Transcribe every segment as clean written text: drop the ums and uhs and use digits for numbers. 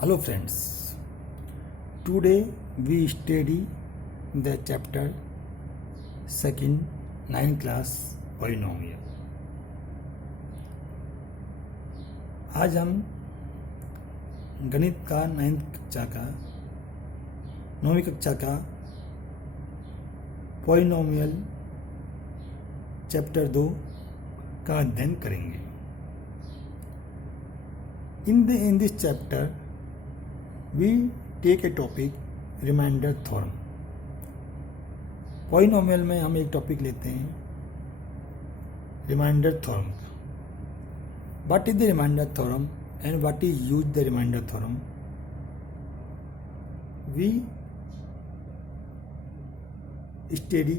Hello friends, today we study the chapter second 9th class polynomial. आज हम गणित का 9वीं कक्षा का पॉलिनोमियल चैप्टर 2 का अध्ययन करेंगे. In this chapter we take a topic remainder theorem. Polynomial में हम एक टॉपिक लेते हैं remainder theorem. What is the remainder theorem and what is use the remainder theorem? We study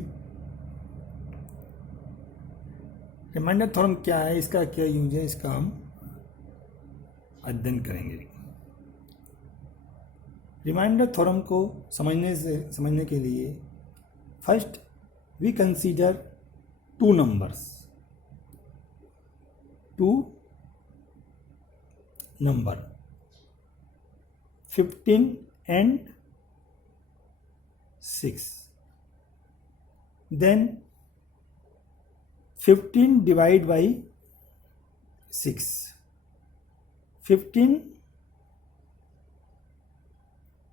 remainder theorem क्या है, इसका क्या यूज है, इसका हम अध्ययन करेंगे. रिमाइंडर थ्योरम को समझने के लिए first we consider two number 15 and 6. Then 15 divided by 6. 15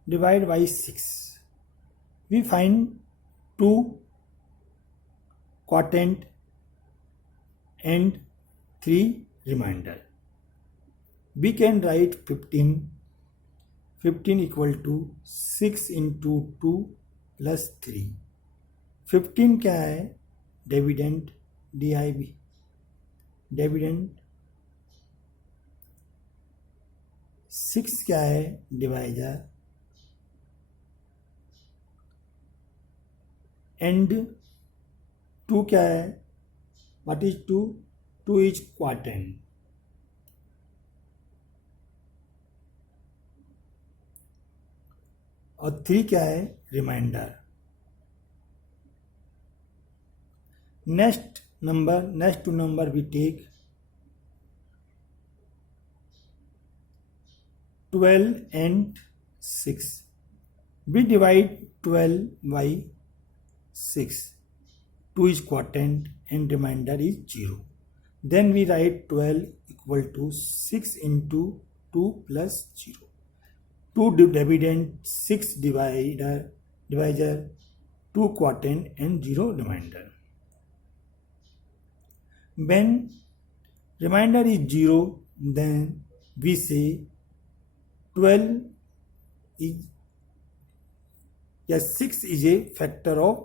divided by 6. We find 2 quotient and 3 remainder. We can write 15 equal to 6 into 2 plus 3. 15 क्या है? Dividend DIV. डिविडेंड 6 क्या है? डिवाइजर. एंड 2 क्या है? What is 2? 2 is quotient. और 3 क्या है? Remainder. Next two number we take 12 and 6. We divide 12 by 6. 2 is quotient and remainder is 0. Then we write 12 equal to 6 into 2 plus 0. 2 dividend, 6 divisor, 2 quotient and 0 remainder. When remainder is 0, then we say 12 is, yes, 6 is a factor of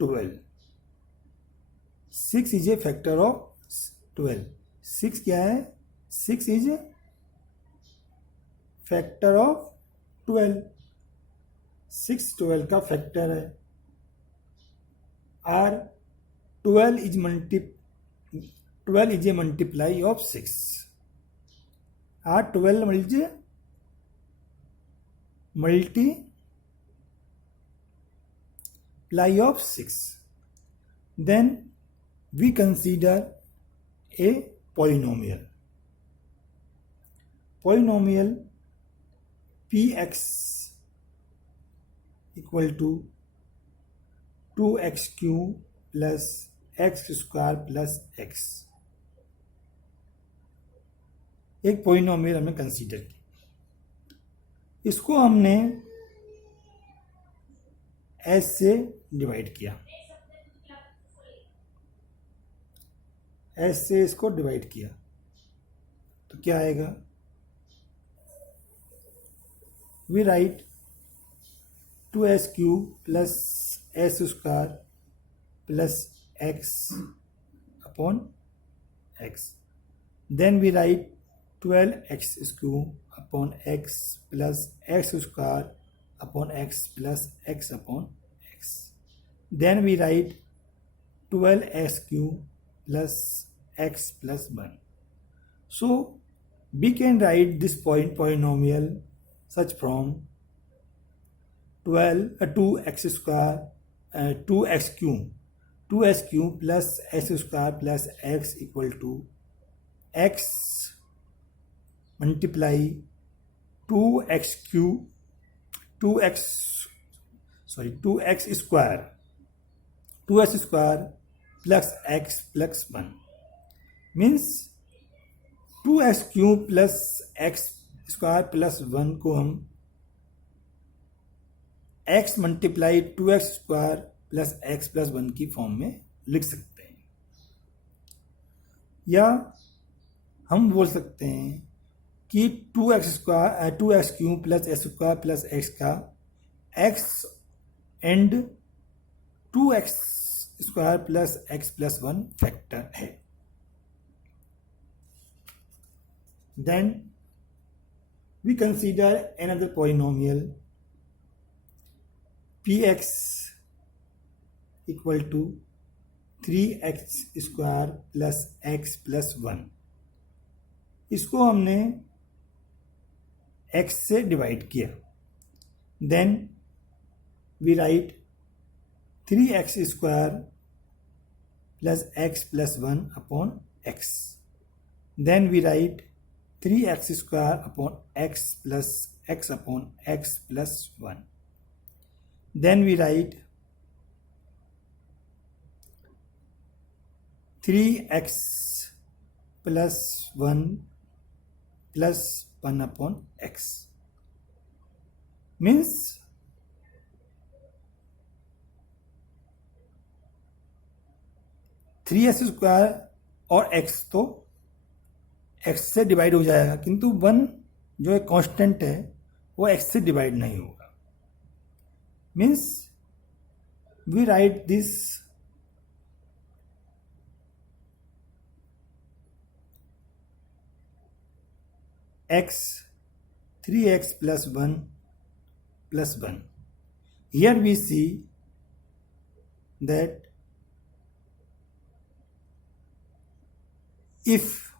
12. 6 is a factor of 12. 6 क्या है? 6 is a factor of 12. 6 12 का फैक्टर है. और 12 is a multiply of 6. और 12 is a multiply of 6. Then we consider a polynomial. Polynomial Px equal to 2x cube plus x square plus x. एक पोलिनोमियल हमने कंसीडर की. इसको हमने s से डिवाइड किया. s से इसको डिवाइड किया तो क्या आएगा? We write 2s cube plus s square plus x upon x. Then we write 12x cube upon x plus x square upon x plus x upon x. Then we write 12x cube plus x plus 1. So we can write this polynomial such from 2x square 2x cube plus x square plus x equal to x multiply 2x square plus x plus 1 means 2x cube plus x square plus 1 को हम x multiply 2x square plus x plus 1 की फॉर्म में लिख सकते हैं, या हम बोल सकते हैं कि 2x cube plus x square plus x का x and 2x square plus x plus 1 फैक्टर है. Then we consider another polynomial px equal to 3x square plus x plus 1. इसको हमने x से डिवाइड किया. Then we write 3x square plus x plus 1 upon x. Then we write 3x square upon x plus x upon x plus 1. Then we write 3x plus 1 plus 1 upon x means three x square और x तो x से डिवाइड हो जाएगा, किंतु 1 जो एक कांस्टेंट है वो x से डिवाइड नहीं होगा. Means we write this x 3x plus 1 plus 1. Here we see that if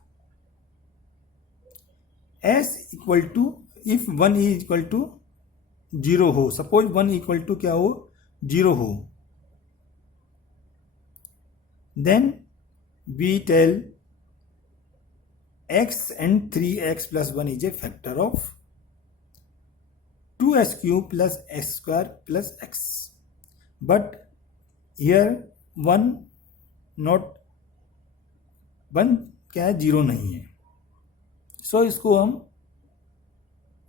s equal to if 1 is equal to 0 हो, सपोज 1 इक्वल टू क्या हो 0 हो, then we tell x and 3x plus 1 is a factor of 2s cube plus x square plus x. But here 1 not 1 क्या है 0 नहीं है, सो इसको हम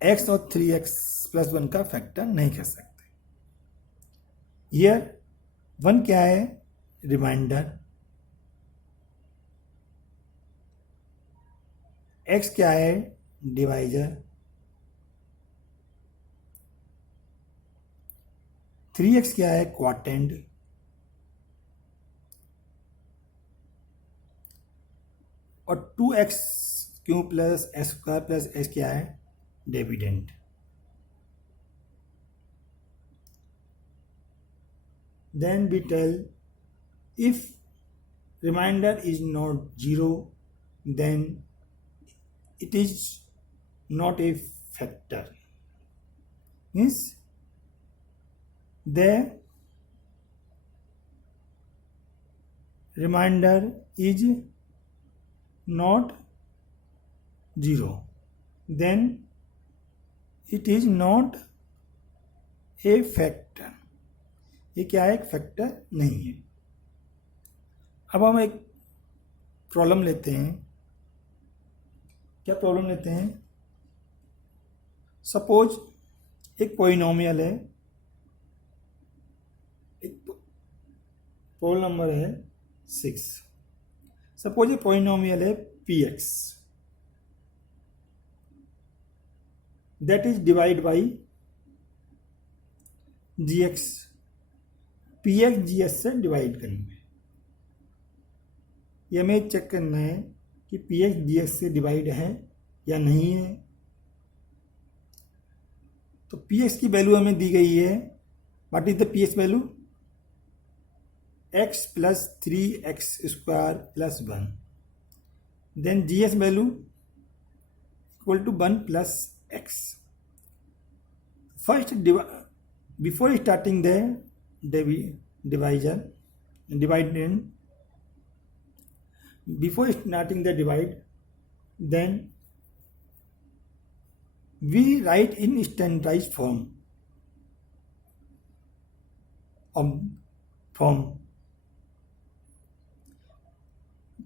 x और 3x प्लस 1 का फैक्टर नहीं कर सकते. हियर 1 क्या है रिमाइंडर, x क्या है डिवाइजर, 3x क्या है क्वार्टेंट, और 2x cube plus x square plus x क्या है dividend. Then we tell if remainder is not 0, then it is not a factor. Means the remainder is not 0, then it is not a factor. ये क्या है एक फैक्टर नहीं है. अब हम एक प्रॉब्लम लेते हैं. क्या प्रॉब्लम लेते हैं, सपोज एक पॉलिनोमियल है, एक प्रॉब्लम नंबर है 6. सपोज ये पॉलिनोमियल है px that is divide by gx. px gx से डिवाइड करेंगे. ये हमें चेक करना है कि px gx से डिवाइड है या नहीं है. तो px की वैल्यू हमें दी गई है. What is the px value, x plus 3x square plus 1. Then gx value equal to 1 plus x. First before starting the division before starting the divide, then we write in standardized form from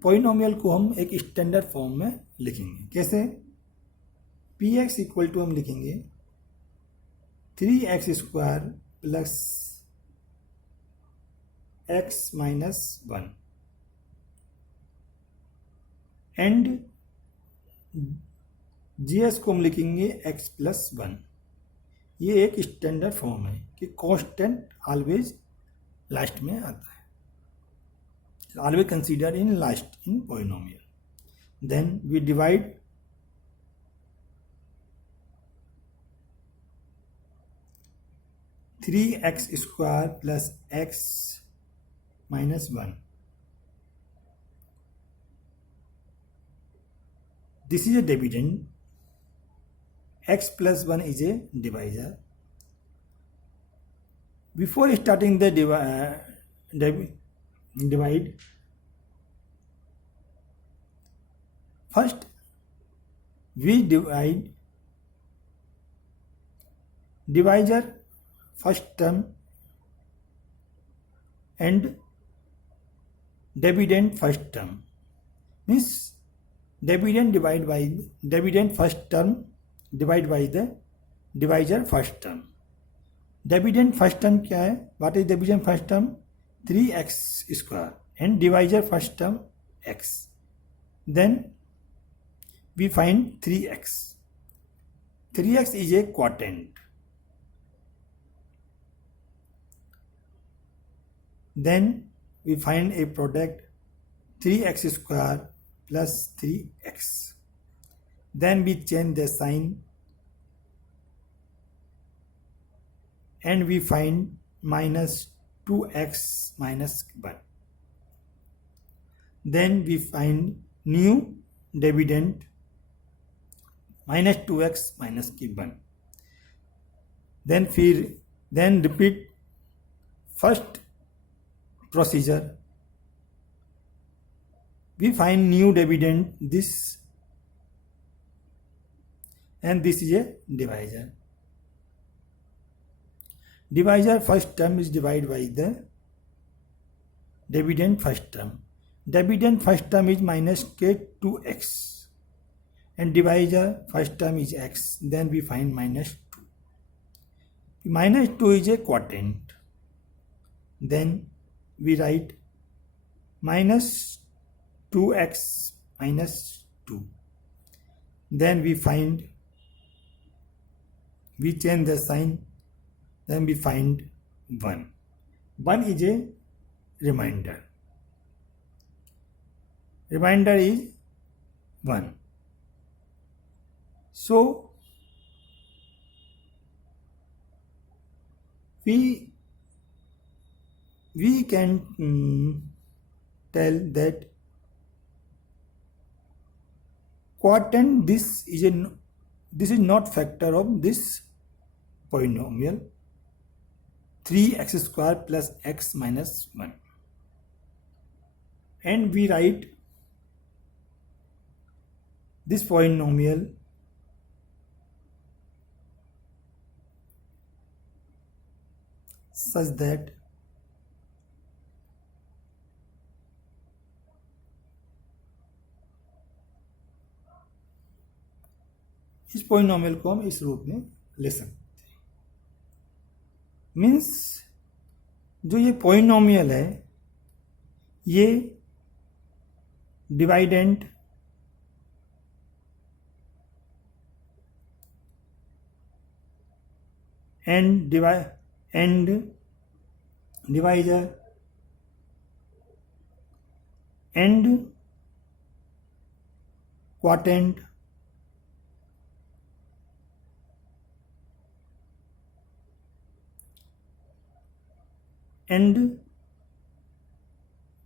polynomial को हम एक standard form में लिखेंगे. कैसे? P x equal to हम लिखेंगे 3x square plus x minus 1 and GS को हम लिखेंगे x प्लस 1. ये एक स्टैंडर्ड फॉर्म है कि कांस्टेंट ऑलवेज लास्ट में आता है. Always consider in last in polynomial. Then we divide 3x square plus x minus 1. This is a dividend. X plus 1 is a divisor. Before starting the divide, first we divide divisor first term and dividend first term. Means dividend first term divide by the divisor first term. Dividend first term क्या है? What is dividend first term? 3x square and divisor first term x. Then we find 3x. 3x is a quotient. Then we find a product 3x square plus 3x. Then we change the sign and we find minus 2x minus 1. Then we find new dividend minus 2x minus 1. Then repeat first procedure. We find new dividend this and this is a divisor. Divisor first term is divided by the dividend first term. Dividend first term is minus k2x and divisor first term is x. Then we find minus 2. Minus 2 is a quotient. Then we write minus 2x minus 2. Then we change the sign. Then we find 1. 1 is a remainder. Remainder is 1. So we can tell that quotient this is not factor of this polynomial 3x square plus x minus 1. And we write this polynomial such that इस पोलिनोमियल को हम इस रूप में ले सकते हैं. मीन्स जो ये पोलिनोमियल है ये dividend and divisor and quotient and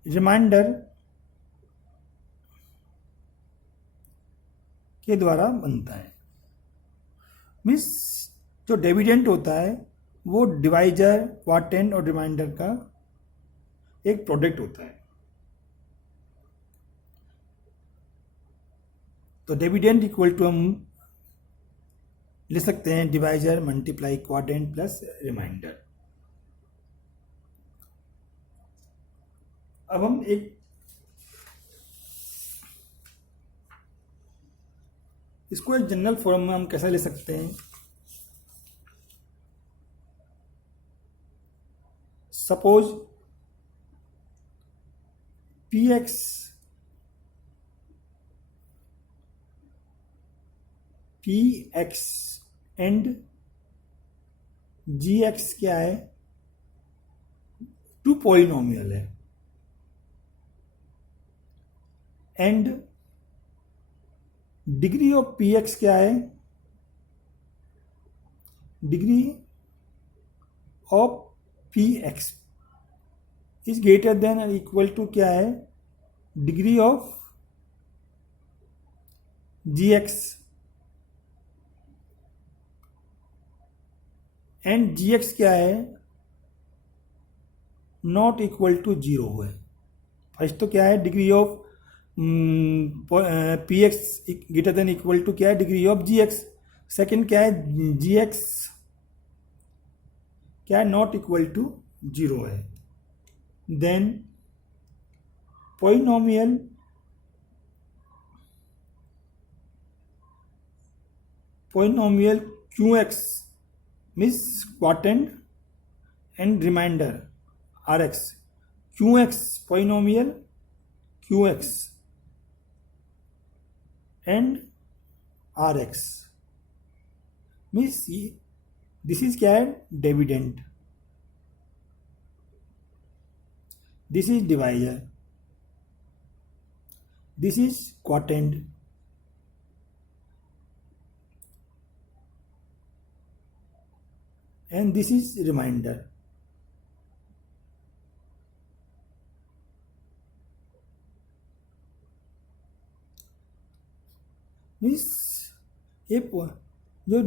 remainder के द्वारा बनता है. मीन्स जो डिविडेंड होता है वो डिवाइजर, क्वोटेंट और रिमाइंडर का एक प्रोडक्ट होता है. तो डिविडेंड इक्वल टू हम लिख सकते हैं divisor multiply quadrant plus remainder. अब हम इसको एक जनरल फॉर्म में हम कैसे ले सकते हैं। Suppose p x and ji x क्या है, टू पॉलिनोमियल है, and degree of p x क्या है, degree of p x is greater than और इक्वल टू क्या है, degree of g x, and ji x क्या है, नॉट इक्वल टू जीरो है। फर्स्ट तो क्या है, degree of p x greater than equal to क्या है, degree of g x. Second क्या है, जी एक्स क्या है, नॉट इक्वल टू जीरो है। Then polynomial Q X means quadrant and remainder R X, Q X polynomial Q X and R X means this is क्या है, dividend, this is divisor, this is quadrant, and this is reminder. Means ये जो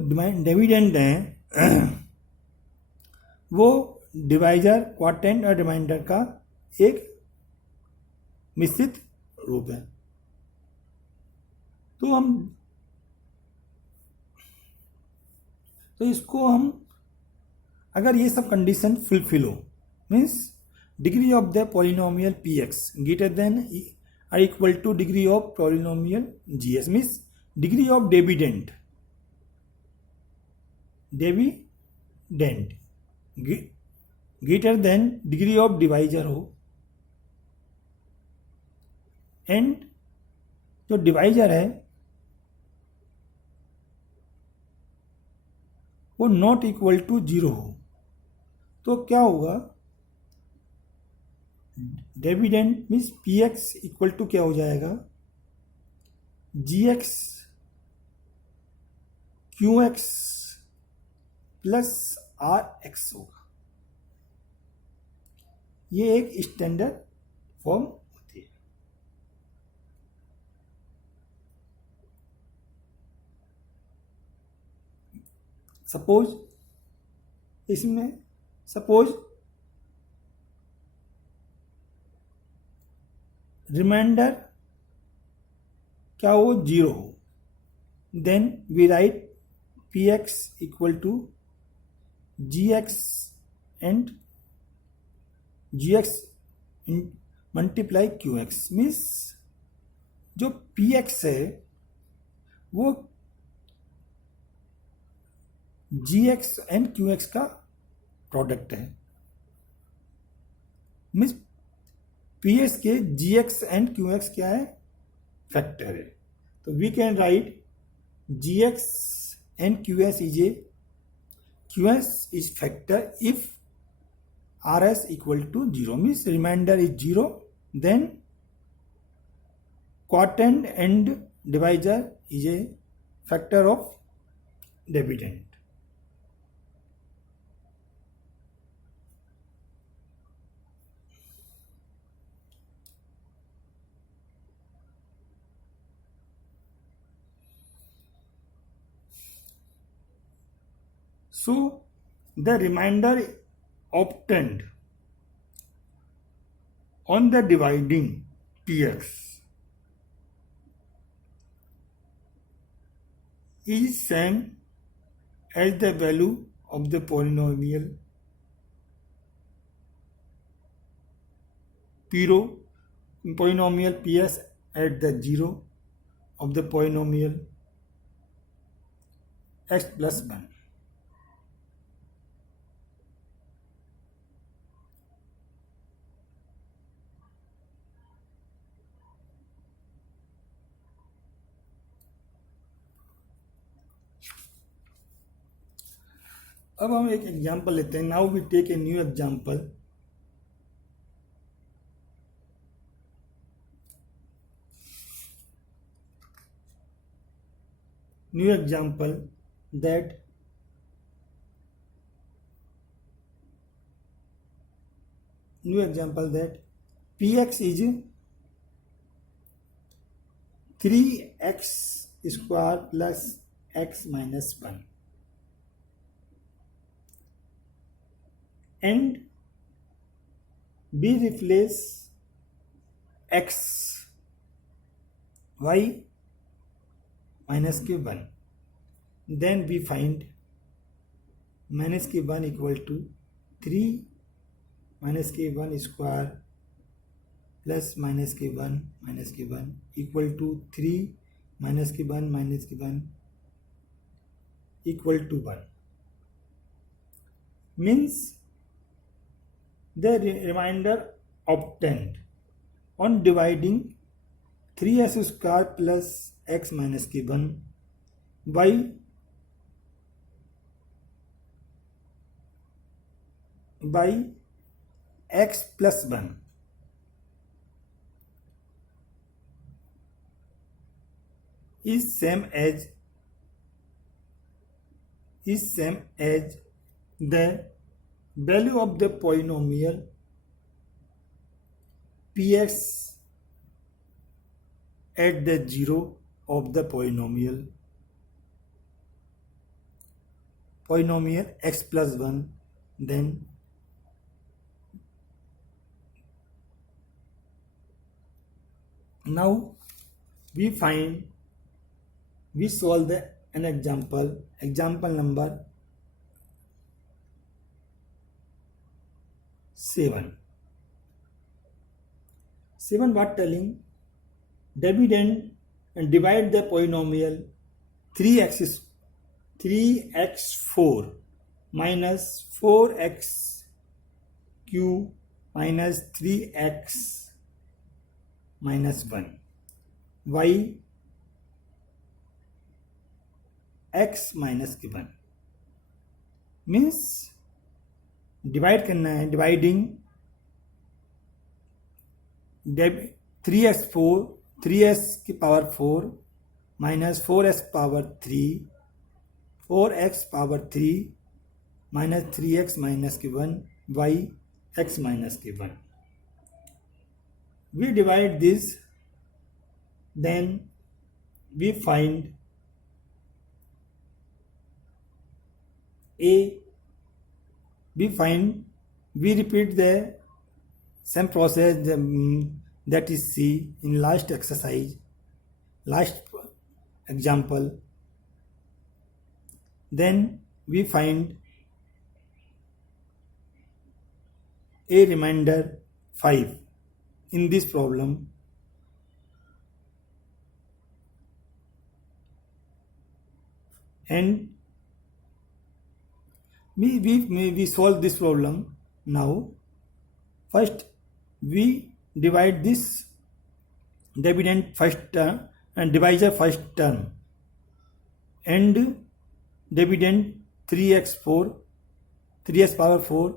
डिविडेंड है वो divisor, quadrant और रिमाइंडर का एक मिश्रित रूप है। तो इसको हम अगर ये सब कंडीशन फुलफिल हो, means degree of the polynomial P x greater than और equal to degree of polynomial g s, means degree of dividend greater than degree of divisor हो, एंड जो डिवाइजर है वो नॉट इक्वल टू जीरो हो, तो क्या होगा, dividend means P x equal to क्या हो जाएगा, g x Q x plus r x होगा। ये एक स्टैंडर्ड फॉर्म होती है। सपोज रिमाइंडर क्या हो, जीरो हो, then we write P x equal to G x and ji X multiply Q X, means जो पी एक्स है वो G x and Q X का प्रोडक्ट है, मीन्स पी एक्स के G x and Q X क्या है, factor है। तो we can write G x and Q S is factor if R S equal to zero, means remainder is zero, then quadrant and divisor is a factor of dividend. So the remainder obtained on the dividing px is same as the value of the polynomial ps at the 0 of the polynomial x plus 1. अब हम एक example लेते हैं. Now we take a new example. New example that px is 3x square plus x minus 1 and we replace x y minus k1. Then we find minus k1 equal to 3 minus k1 square plus minus k1 equal to 3 minus k1 equal to 1. Means the remainder obtained on dividing 3s square plus x minus k1 by x plus 1 is same as the value of the polynomial px at the 0 of the polynomial x plus 1. Then now we solve an example number 7. What telling? Dividend and divide the polynomial 3x4 minus 4x cube minus 3x minus 1 y x minus k1. Means divide करना है. Dividing 3s की पावर 4 minus 4s power 3 4x power 3 minus 3x minus k1 y x minus k1. We divide this, then we find we repeat the same process that is C in last example. Then we find a remainder 5 in this problem. And we solve this problem. Now first we divide this dividend first term and divisor first term and dividend 3s power 4.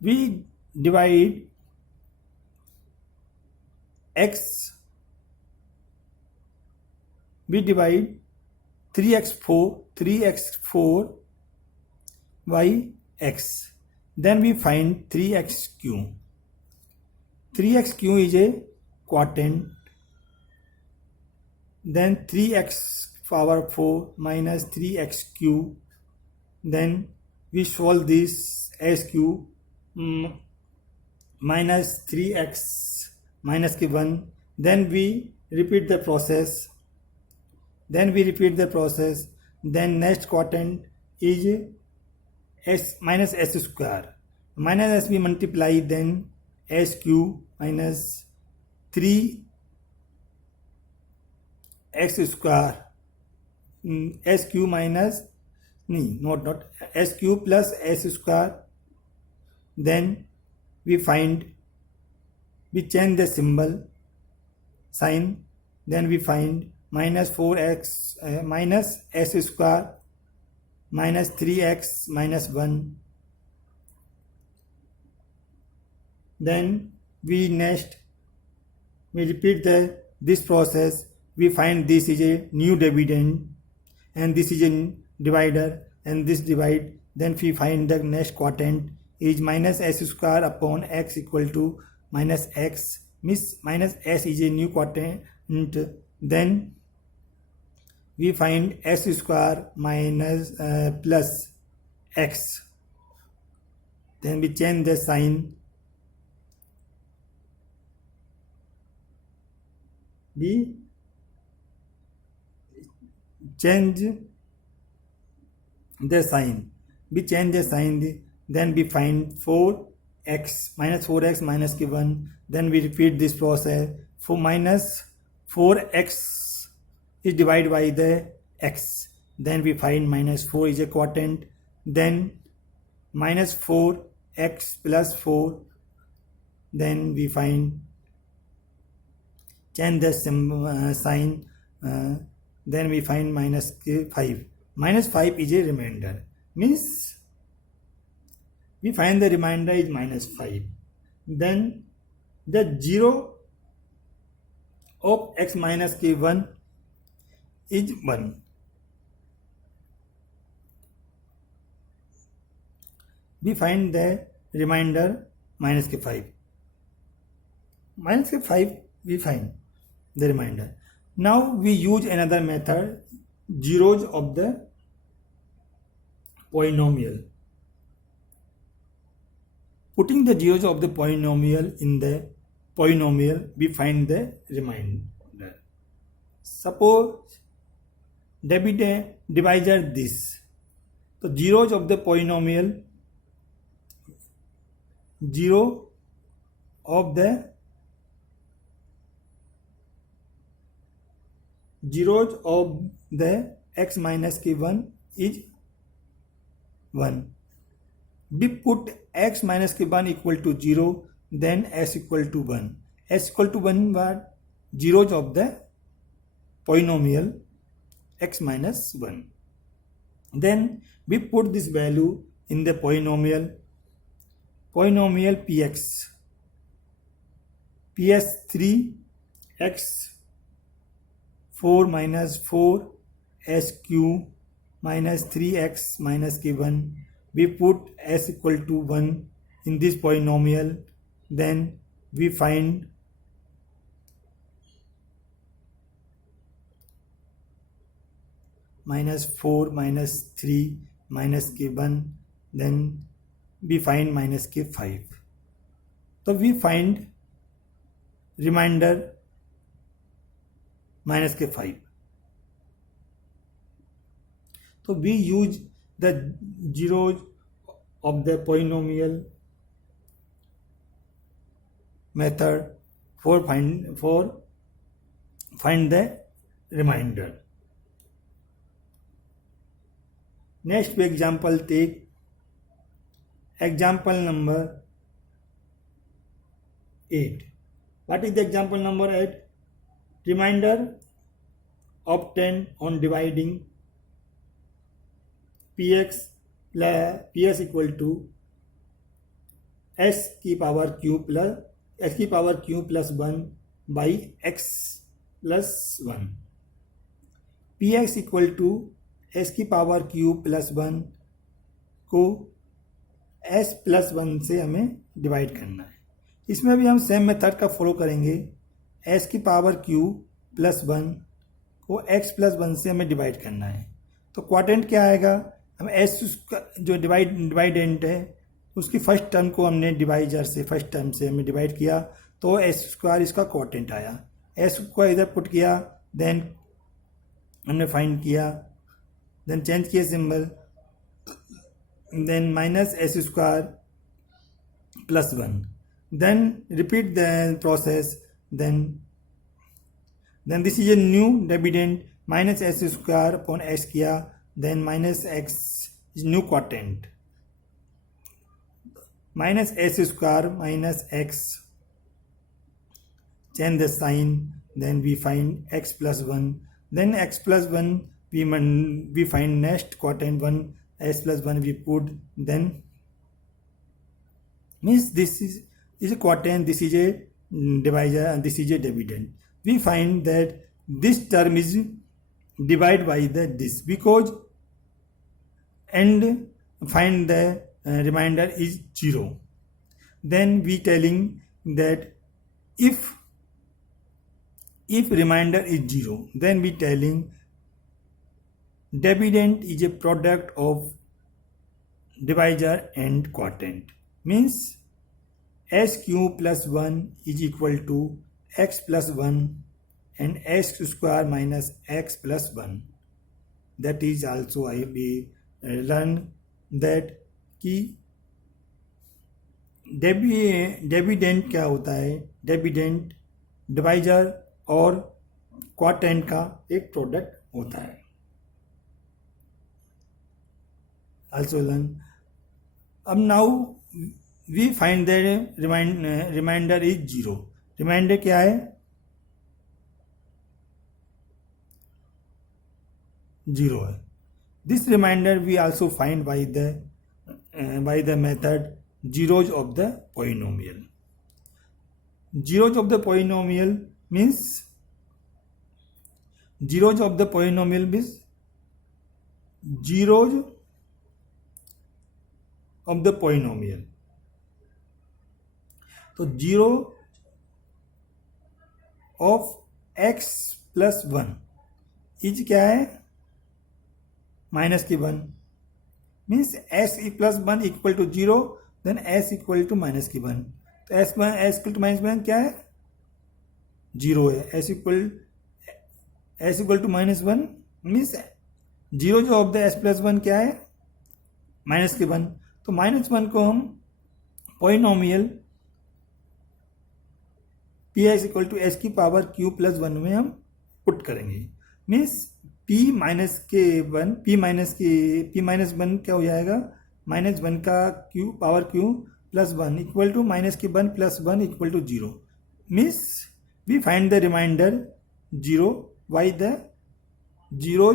We divide x, we divide 3x4 y x. Then we find 3xq. 3xq is a quotient. Then 3x power 4 minus 3xq. Then we solve this as q minus 3x minus k1. Then we repeat the process. then we repeat the process. Then next quadrant is s minus s square. Minus s we multiply, then s cube minus 3 x square, s cube minus not s cube plus s square. Then we change the symbol sign, then we find minus 4x minus s square minus 3x minus 1. Then we repeat this process. We find this is a new dividend and this is a divider and this divide. Then we find the next quadrant is minus s square upon x equal to minus x. Means minus s is a new quadrant. Then we find s square minus plus x. Then we change the sign. We change the sign. Then we find 4x minus 4x minus 1. Then we repeat this process. For minus 4x is divided by the x. Then we find minus 4 is a quotient. Then minus 4x plus 4. Then we find change the sign. Then we find minus 5. Minus 5 is a remainder. Means we find the remainder is minus 5. Then the 0 of x minus k1 is 1. We find the remainder minus k5. Minus k5 we find the remainder. Now we use another method, zeros of the polynomial. Putting the zeros of the polynomial in the polynomial, we find the remainder. Suppose divisor this. So zeros of the polynomial, 0 of the zeros of the x minus k1 is 1. We put x minus k1 equal to 0, then s equal to 1. S equal to 1 were zeros of the polynomial x minus 1. Then we put this value in the polynomial px. ps 3x 4 minus 4 s cube minus 3x minus k1. We put s equal to 1 in this polynomial. Then we find minus 4 minus 3 minus k1. Then we find minus k5. So we find remainder minus k5. So we use the zeros of the polynomial method for find the remainder. Next example, take example number 8. What is the example number 8? Remainder obtained on dividing ps equal to s की power q plus 1 by x plus 1. px equal to s की power q plus 1 को s plus 1 से हमें डिवाइड करना है. इसमें भी हम सेम मेथड का फॉलो करेंगे. s की पावर q प्लस 1 को x प्लस 1 से हमें डिवाइड करना है. तो क्वाड्रेंट क्या आएगा? हम s जो डिवाइडेंट है उसकी फर्स्ट टर्म को हमने डिवाइजर से फर्स्ट टर्म से हमें डिवाइड किया तो s स्क्वायर इसका क्वाड्रेंट आया. s को इधर पुट किया, देन हमने फाइंड किया, देन चेंज किया symbol, then minus s square plus 1, then repeat the process, then this is a new dividend minus s square upon x किया, then minus x is new quadrant, minus s square minus x, change the sign, then we find x plus 1, then x plus 1 we find next quadrant 1, s plus 1 we put, then means this is a quadrant, this is a divisor and this is a dividend. We find that this term is divided by this because and find the remainder is 0. Then we telling that if remainder is 0, then we telling dividend is a product of divisor and quadrant, means s cube plus 1 is equal to x plus 1 and x square minus x plus 1. That is also I we learn that कि डिविडेंड क्या होता है, dividend divisor और क्वाड्रेंट का एक प्रोडक्ट होता है. Also learn. अब now we find that remainder is 0. रिमाइंडर क्या है, 0 है. This remainder we also find by the method zeros of the polynomial. Zeros of the polynomial means zeros of the polynomial means zeros of the polynomial. तो 0 of x plus 1 इज क्या है, minus की 1, means s plus 1 equal to 0, then s equal to minus की 1. तो s equal to minus 1 क्या है, 0 है. s equal to minus 1 means 0 जो ऑफ द s प्लस 1 क्या है, माइनस की 1. तो माइनस 1 को हम polynomial P x equal to S की पावर क्यू प्लस 1 में हम पुट करेंगे. मीन्स p माइनस के 1 p माइनस 1 क्या हो जाएगा, माइनस 1 का Q power Q plus 1 equal to minus की 1 plus 1 equal to 0. Means we find the remainder 0 by the 0